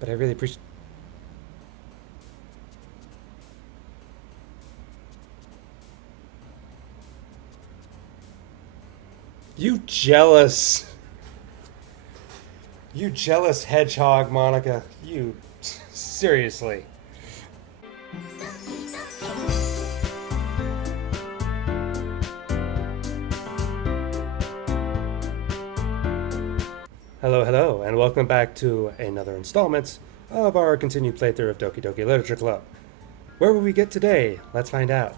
But I really appreciate... You jealous... You jealous hedgehog, Monica. You... Seriously. Hello, hello, and welcome back to another installment of our continued playthrough of Doki Doki Literature Club. Where will we get today? Let's find out.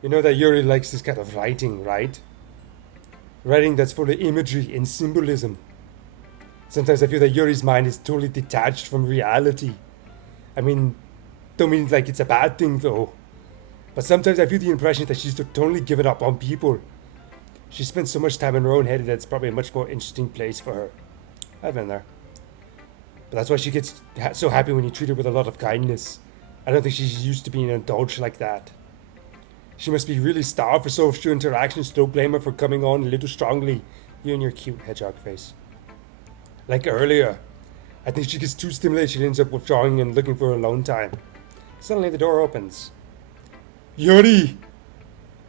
You know that Yuri likes this kind of writing, right? Writing that's full of imagery and symbolism. Sometimes I feel that Yuri's mind is totally detached from reality. I mean, don't mean like it's a bad thing though. But sometimes I feel the impression that she's totally given up on people. She spends so much time in her own head that it's probably a much more interesting place for her. I've been there. But that's why she gets so happy when you treat her with a lot of kindness. I don't think she's used to being indulged like that. She must be really starved for social interactions. Don't blame her for coming on a little strongly. You and your cute hedgehog face. Like earlier. I think she gets too stimulated. She ends up withdrawing and looking for alone time. Suddenly the door opens. Yuri!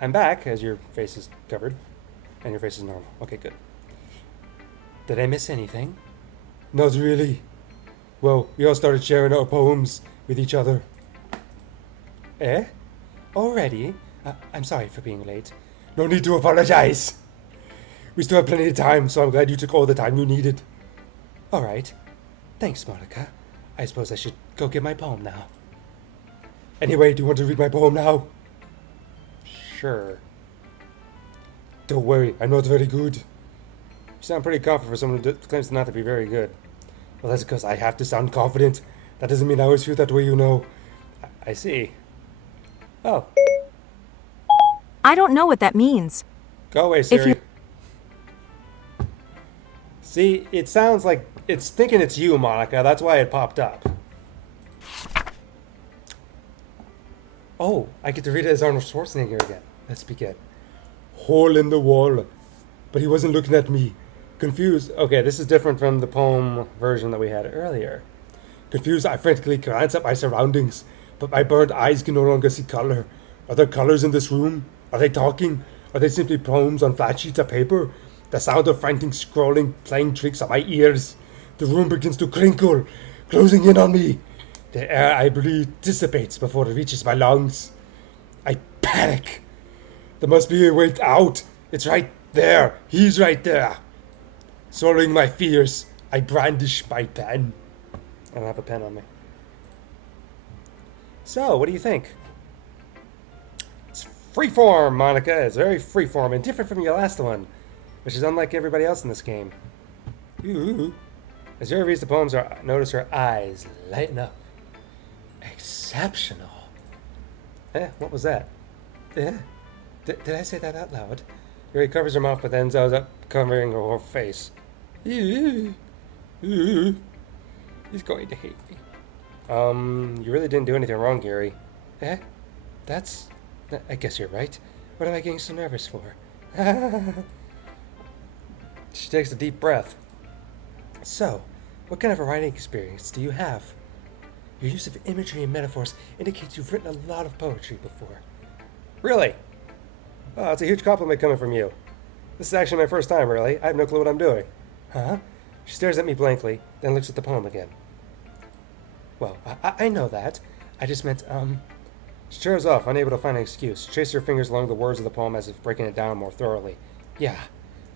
I'm back, as your face is covered. And your face is normal. Okay, good. Did I miss anything? Not really. Well, we all started sharing our poems with each other. Eh? Already? I'm sorry for being late. No need to apologize. We still have plenty of time, so I'm glad you took all the time you needed. Alright. Thanks, Monika. I suppose I should go get my poem now. Anyway, do you want to read my poem now? Sure. Don't worry, I'm not very good. You sound pretty confident for someone who claims not to be very good. Well, that's because I have to sound confident. That doesn't mean I always feel that way, you know. I see. Oh. I don't know what that means. Go away, Siri. See, it sounds like it's thinking it's you, Monica. That's why it popped up. Oh, I get to read it as Arnold Schwarzenegger again. Let's begin. Hole in the wall. But he wasn't looking at me. Confused. Okay, this is different from the poem version that we had earlier. Confused, I frantically glance at my surroundings, but my burned eyes can no longer see color. Are there colors in this room? Are they talking? Are they simply poems on flat sheets of paper? The sound of frantic scrolling playing tricks on my ears. The room begins to crinkle, closing in on me. The air I breathe dissipates before it reaches my lungs. I panic. There must be a way out. It's right there. He's right there. Swallowing my fears, I brandish my pen. I don't have a pen on me. So, what do you think? It's freeform, Monica. It's very freeform and different from your last one, which is unlike everybody else in this game. Ooh. As Yuri reads the poems, notice her eyes lighten up. Exceptional. What was that? Did I say that out loud? Yuri covers her mouth, but ends up covering her whole face. He's going to hate me. You really didn't do anything wrong, Yuri. I guess you're right. What am I getting so nervous for? She takes a deep breath. So, what kind of a writing experience do you have? Your use of imagery and metaphors indicates you've written a lot of poetry before. Really? Oh, it's a huge compliment coming from you. This is actually my first time, really. I have no clue what I'm doing. Huh? She stares at me blankly, then looks at the poem again. Well, I know that. I just meant, She tears off, unable to find an excuse. She traces her fingers along the words of the poem as if breaking it down more thoroughly. Yeah,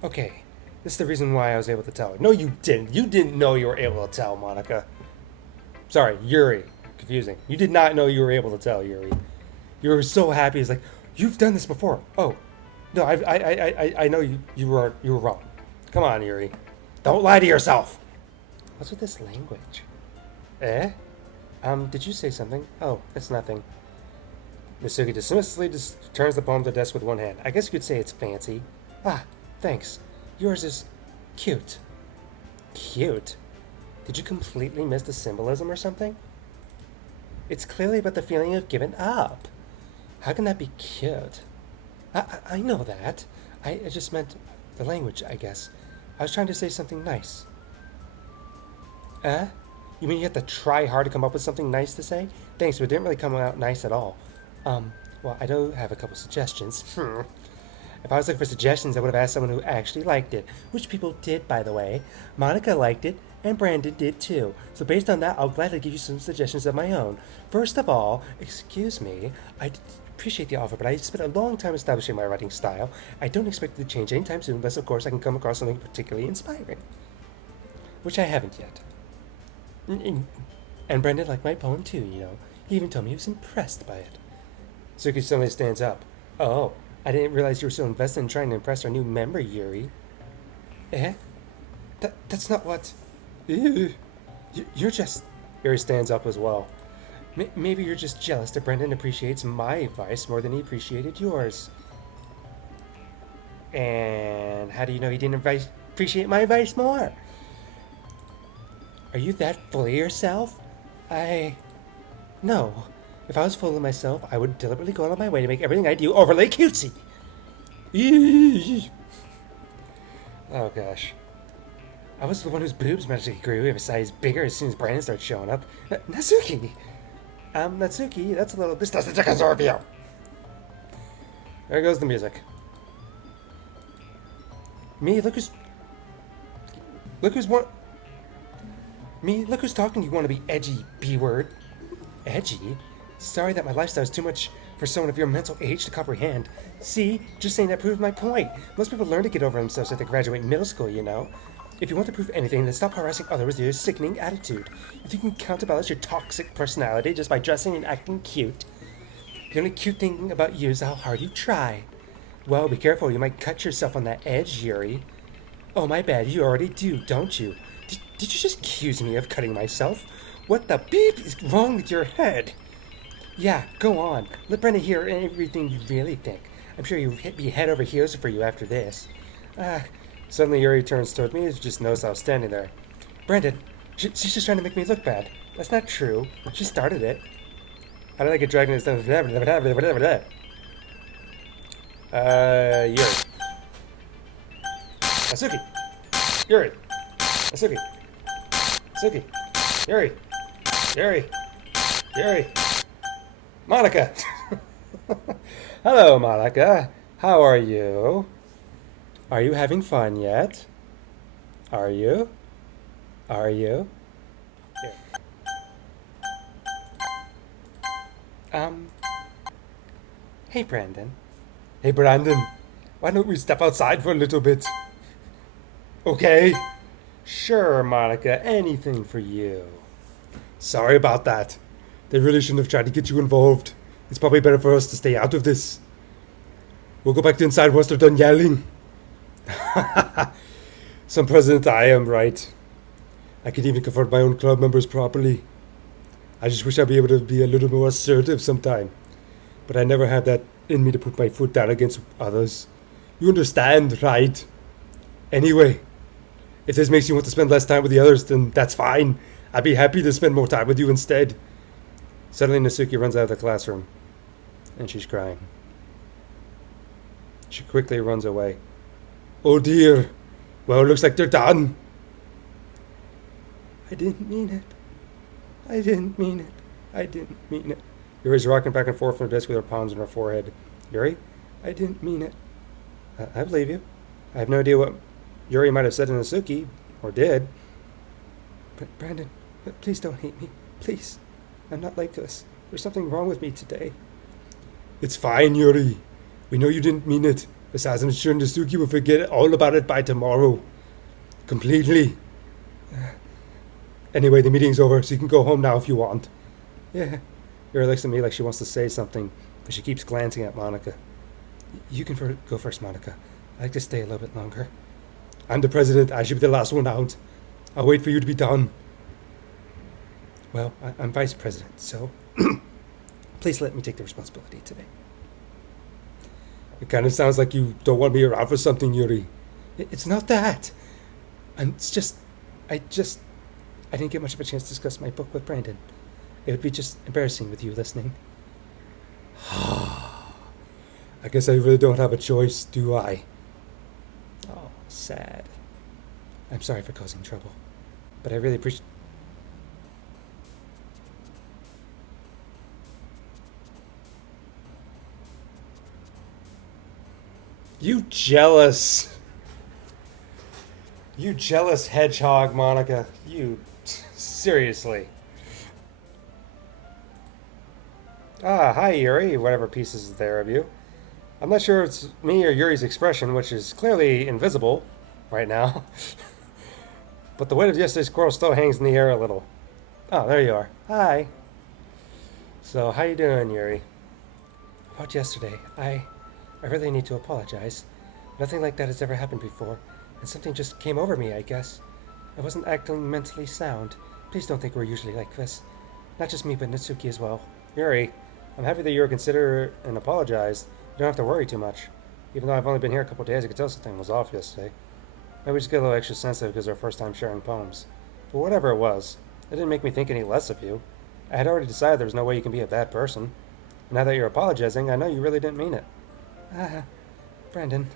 okay. This is the reason why I was able to tell her. No, you didn't. You didn't know you were able to tell, Monica. Sorry, Yuri. Confusing. You did not know you were able to tell, Yuri. You were so happy. It's like, you've done this before. Oh, no, I know you were wrong. Come on, Yuri. Don't lie to yourself. What's with this language? Did you say something? Oh, it's nothing. Misugi dismissively turns the poem to the desk with one hand. I guess you could say it's fancy. Ah, thanks. Yours is cute. Cute? Did you completely miss the symbolism or something? It's clearly about the feeling of giving up. How can that be cute? I know that. I just meant the language, I guess. I was trying to say something nice. You mean you have to try hard to come up with something nice to say? Thanks, but it didn't really come out nice at all. Well, I do have a couple suggestions. If I was looking for suggestions, I would have asked someone who actually liked it, which people did, by the way. Monica liked it, and Brandon did too. So based on that, I'll gladly give you some suggestions of my own. First of all, excuse me, I appreciate the offer, but I spent a long time establishing my writing style. I don't expect it to change anytime soon, unless, of course, I can come across something particularly inspiring. Which I haven't yet. And Brendan liked my poem too, you know. He even told me he was impressed by it. Suki suddenly stands up. Oh, I didn't realize you were so invested in trying to impress our new member, Yuri. Eh? That's not what... Ew. You're just... Yuri stands up as well. Maybe you're just jealous that Brendan appreciates my advice more than he appreciated yours. And how do you know he didn't appreciate my advice more? Are you that full of yourself? No. If I was full of myself, I would deliberately go out of my way to make everything I do overly cutesy. Oh gosh. I was the one whose boobs magically grew a size bigger as soon as Brandon started showing up. Natsuki! Natsuki, that's a little... This doesn't take a Zorbio! There goes the music. Me, look who's talking. You want to be edgy, B-word. Edgy? Sorry that my lifestyle is too much for someone of your mental age to comprehend. See? Just saying that proves my point. Most people learn to get over themselves after they graduate middle school, you know? If you want to prove anything, then stop harassing others with your sickening attitude. If you can counterbalance your toxic personality just by dressing and acting cute, the only cute thing about you is how hard you try. Well, be careful. You might cut yourself on that edge, Yuri. Oh, my bad. You already do, don't you? Did you just accuse me of cutting myself? What the beep is wrong with your head? Yeah, go on. Let Brendan hear everything you really think. I'm sure he'll be head over heels for you after this. Suddenly Yuri turns toward me and just knows I was standing there. Brendan, she's just trying to make me look bad. That's not true. She started it. How did I get dragged into this? Yuri. Natsuki. Yuri. Natsuki. Natsuki. Yuri. Yuri. Yuri. Monica. Hello, Monica. How are you? Are you having fun yet? Are you? Are you? Here. Hey, Brandon. Hey, Brandon. Why don't we step outside for a little bit? Okay. Sure, Monica. Anything for you. Sorry about that. They really shouldn't have tried to get you involved. It's probably better for us to stay out of this. We'll go back to inside once they're done yelling. Some president I am, right? I could even confront my own club members properly. I just wish I'd be able to be a little more assertive sometime. But I never had that in me to put my foot down against others. You understand, right? Anyway, if this makes you want to spend less time with the others, then that's fine. I'd be happy to spend more time with you instead. Suddenly Natsuki runs out of the classroom, and she's crying. She quickly runs away. Oh dear. Well, it looks like they're done. I didn't mean it. I didn't mean it. I didn't mean it. Yuri's rocking back and forth from the desk with her palms on her forehead. Yuri, I didn't mean it. I believe you. I have no idea what Yuri might have said to Natsuki, or did. But Brandon, please don't hate me. Please. I'm not like this. There's something wrong with me today. It's fine, Yuri. We know you didn't mean it. Besides, I'm sure Natsuki will forget all about it by tomorrow. Completely. Anyway, the meeting's over, so you can go home now if you want. Yeah. Yuri looks at me like she wants to say something, but she keeps glancing at Monica. You can go first, Monica. I'd like to stay a little bit longer. I'm the president. I should be the last one out. I'll wait for you to be done. Well, I'm vice president, so please let me take the responsibility today. It kind of sounds like you don't want me around for something, Yuri. It's not that. I didn't get much of a chance to discuss my book with Brandon. It would be just embarrassing with you listening. I guess I really don't have a choice, do I? Oh, sad. I'm sorry for causing trouble, but I really appreciate... You jealous. You jealous hedgehog, Monika. You. Seriously. Ah, hi, Yuri. Whatever piece is there of you. I'm not sure it's me or Yuri's expression, which is clearly invisible right now. But the weight of yesterday's quarrel still hangs in the air a little. Oh, there you are. Hi. So, how you doing, Yuri? About yesterday, I really need to apologize. Nothing like that has ever happened before, and something just came over me, I guess. I wasn't acting mentally sound. Please don't think we're usually like this. Not just me, but Natsuki as well. Yuri, I'm happy that you're considerate and apologized. You don't have to worry too much. Even though I've only been here a couple of days, I could tell something was off yesterday. Maybe we just get a little extra sensitive because our first time sharing poems. But whatever it was, it didn't make me think any less of you. I had already decided there was no way you can be a bad person. And now that you're apologizing, I know you really didn't mean it. Brandon,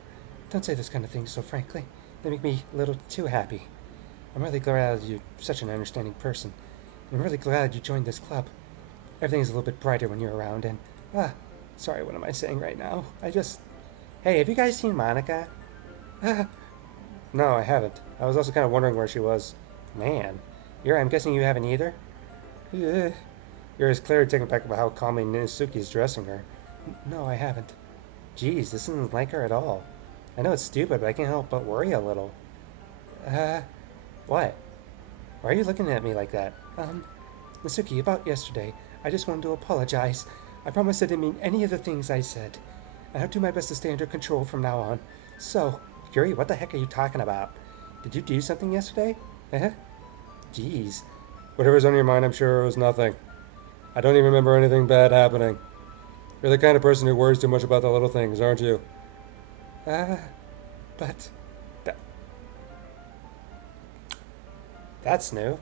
don't say those kind of things so frankly. They make me a little too happy. I'm really glad you're such an understanding person. And I'm really glad you joined this club. Everything's a little bit brighter when you're around, and... sorry, what am I saying right now? Hey, have you guys seen Monika? No, I haven't. I was also kind of wondering where she was. Man. I'm guessing you haven't either? You're as clearly taken back about how calmly Natsuki's dressing her. No, I haven't. Geez, this isn't like her at all. I know it's stupid, but I can't help but worry a little. What? Why are you looking at me like that? Natsuki, about yesterday, I just wanted to apologize. I promise I didn't mean any of the things I said. And I'll do my best to stay under control from now on. So, Yuri, what the heck are you talking about? Did you do something yesterday? Jeez. Whatever's on your mind, I'm sure it was nothing. I don't even remember anything bad happening. You're the kind of person who worries too much about the little things, aren't you? But... That's new.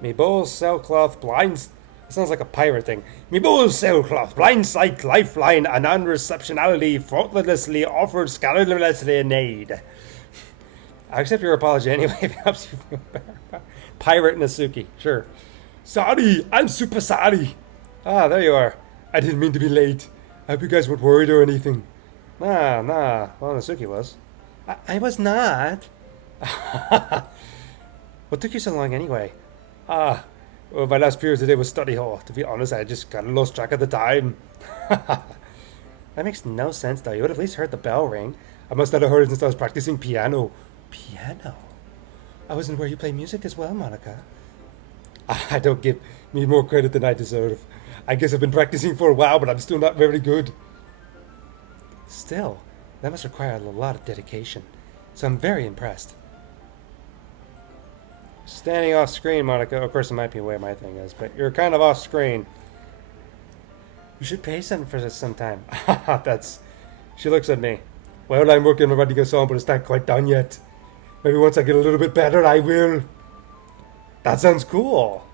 Me bowls, sailcloth, blinds... It sounds like a pirate thing. Me bowls, sailcloth, blind sight, lifeline, and unreceptionality faultlessly offered scandalously in aid. I accept your apology anyway if it helps you feel better. Pirate Natsuki, sure. Sorry, I'm super sorry. Ah, there you are. I didn't mean to be late. I hope you guys weren't worried or anything. Nah. Well, Natsuki was. I was not. What took you so long anyway? Well, my last period today was study hall. To be honest, I just got lost track of the time. That makes no sense, though. You would have at least heard the bell ring. I must not have heard it since I was practicing piano. Piano? I wasn't where you play music as well, Monika. I don't give me more credit than I deserve. I guess I've been practicing for a while, but I'm still not very good. Still, that must require a lot of dedication. So I'm very impressed. Standing off screen, Monika. Of course, it might be where my thing is, but you're kind of off screen. You should pay something for this sometime. She looks at me. Well, I'm working on writing a song, but it's not quite done yet. Maybe once I get a little bit better, I will. That sounds cool.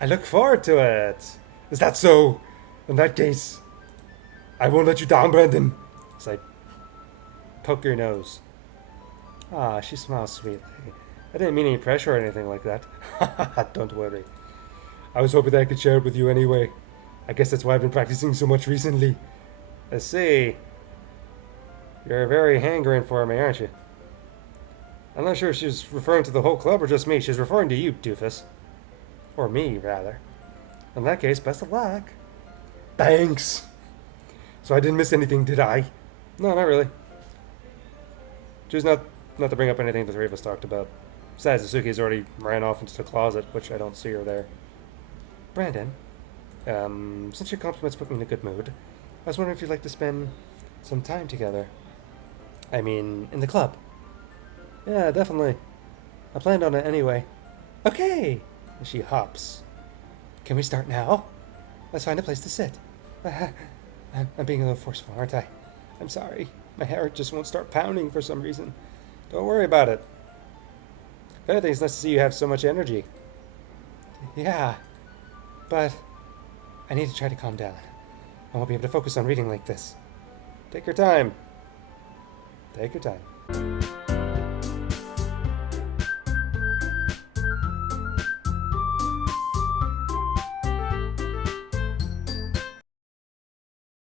I look forward to it. Is that so? In that case, I won't let you down, Brandon. As I poke your nose. She smiles sweetly. I didn't mean any pressure or anything like that. Don't worry. I was hoping that I could share it with you anyway. I guess that's why I've been practicing so much recently. I see. You're very hankering for me, aren't you? I'm not sure if she's referring to the whole club or just me. She's referring to you, doofus. Or me, rather. In that case, best of luck. Thanks. So I didn't miss anything, did I? No, not really. Choose not to bring up anything the three of us talked about. Besides, Natsuki's already ran off into the closet, which I don't see her there. Brandon, since your compliments put me in a good mood, I was wondering if you'd like to spend some time together. I mean, in the club. Yeah, definitely. I planned on it anyway. Okay! And she hops. Can we start now? Let's find a place to sit. I'm being a little forceful, aren't I? I'm sorry. My heart just won't start pounding for some reason. Don't worry about it. If anything, it's nice to see you have so much energy. Yeah, but I need to try to calm down. I won't be able to focus on reading like this. Take your time. Take your time.